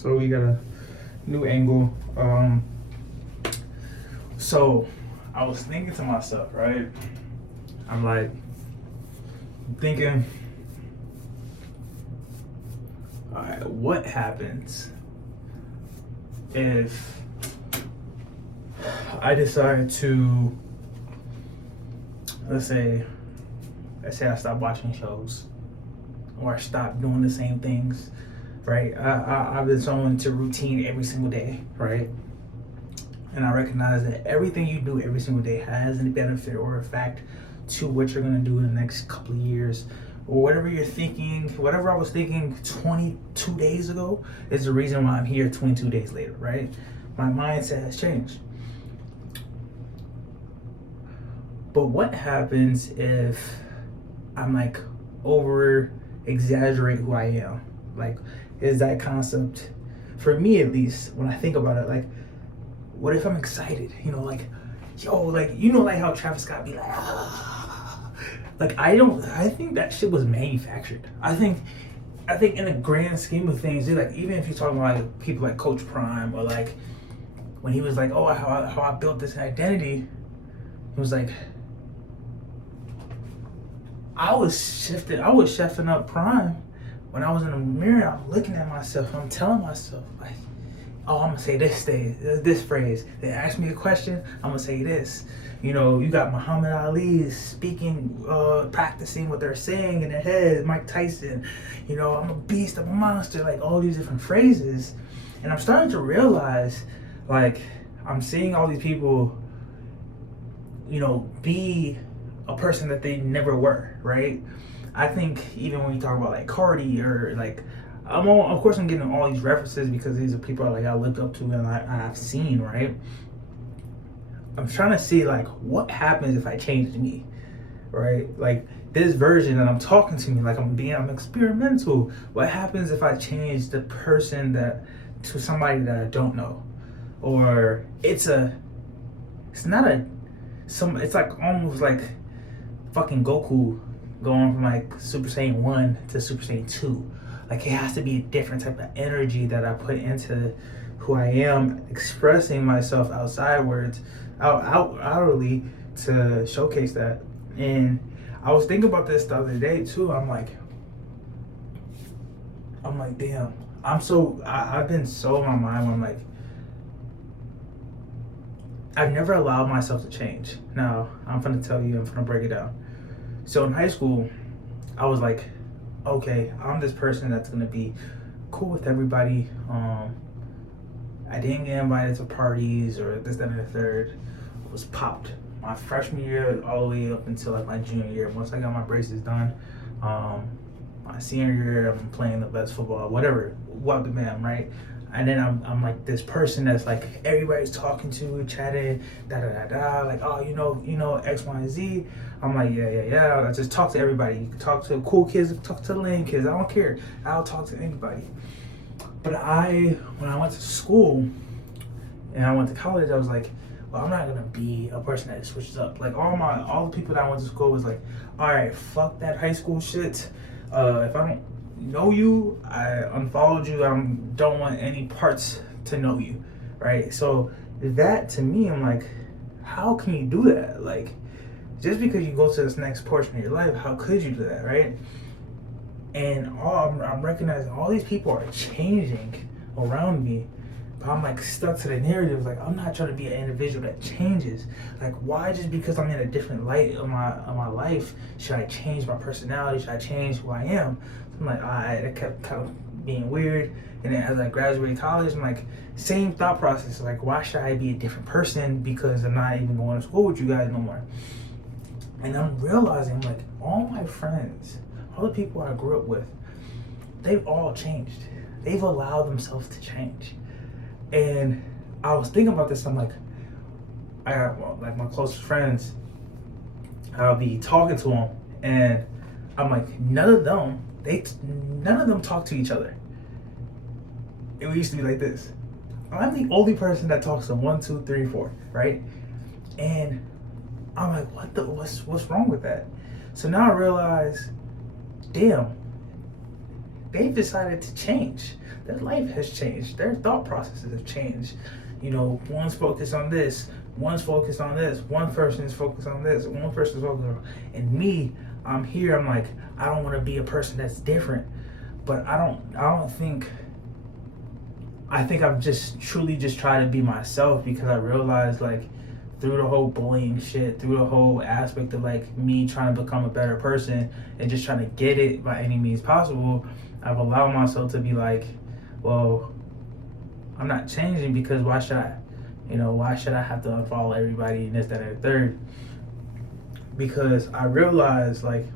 So we got a new angle. So I was thinking to myself, right? I'm like thinking, all right, what happens if I decide to, let's say I stop watching shows or I stop doing the same things, right? I've been so into routine every single day, right? And I recognize that everything you do every single day has a benefit or effect to what you're gonna do in the next couple of years. Or whatever you're thinking, whatever I was thinking 22 days ago is the reason why I'm here 22 days later, right? My mindset has changed. But what happens if I'm like over exaggerate who I am? Like, is that concept, for me at least, when I think about it, like, what if I'm excited? You know, like, yo, like, you know, like how Travis Scott be like, ah. Like, I think that shit was manufactured. I think in the grand scheme of things, like, even if you're talking about like people like Coach Prime or like when he was like, oh, how I built this identity, it was like, I was chefing up Prime when I was in the mirror. I'm looking at myself. I'm telling myself like, oh, I'm gonna say this phrase. They ask me a question, I'm gonna say this. You know, you got Muhammad Ali speaking, practicing what they're saying in their head. Mike Tyson, you know, I'm a beast, I'm a monster. Like all these different phrases, and I'm starting to realize, like, I'm seeing all these people, you know, be a person that they never were, right? I think even when you talk about like Cardi or like, of course I'm getting all these references because these are people like I look up to and I've seen, right? I'm trying to see like what happens if I change me, right? Like this version that I'm talking to me, like I'm experimental. What happens if I change the person that to somebody that I don't know? Or it's like almost like fucking Goku going from like Super Saiyan 1 to Super Saiyan 2. Like it has to be a different type of energy that I put into who I am, expressing myself outwardly to showcase that. And I was thinking about this the other day too. I'm like, damn. I've been so in my mind where I'm like, I've never allowed myself to change. Now, I'm gonna break it down. So in high school, I was like, okay, I'm this person that's gonna be cool with everybody. I didn't get invited to parties or this, that, and the third. I was popped. My freshman year all the way up until like my junior year. Once I got my braces done, my senior year, I'm playing the best football, whatever, what the man, right? And then I'm like this person that's like everybody's talking to, chatting, da da da da, like, oh, you know X, Y, and Z. I'm like, yeah. I just talk to everybody. You can talk to cool kids, talk to the lame kids. I don't care. I'll talk to anybody. But when I went to school and I went to college, I was like, well, I'm not gonna be a person that switches up. Like all the people that I went to school was like, all right, fuck that high school shit. If I don't know you, I unfollowed you. I don't want any parts to know you, right? So that to me, I'm like, how can you do that? Like, just because you go to this next portion of your life, how could you do that, right? And I'm recognizing all these people are changing around me, but I'm like stuck to the narrative. Like I'm not trying to be an individual that changes. Like why just because I'm in a different light of my life should I change my personality? Should I change who I am? I'm like, I kept kind of being weird. And then as I graduated college, I'm like, same thought process. Like why should I be a different person because I'm not even going to school with you guys no more? And I'm realizing like all my friends, all the people I grew up with, they've all changed. They've allowed themselves to change. And I was thinking about this. I'm like, I got like my closest friends. I'll be talking to them, and I'm like, none of them talk to each other. It used to be like this. I'm the only person that talks to 1, 2, 3, 4, right? And I'm like, what's wrong with that? So now I realize, damn, they've decided to change. Their life has changed. Their thought processes have changed. You know, one's focused on this, one's focused on this, one person is focused on this, one person's focused on, and me, I'm here. I'm like, I don't want to be a person that's different, but I don't think. I think I've just truly just tried to be myself because I realized like through the whole bullying shit, through the whole aspect of like me trying to become a better person and just trying to get it by any means possible, I've allowed myself to be like, well, I'm not changing because why should I? You know, why should I have to unfollow everybody and this, that, and the third? Because I realized like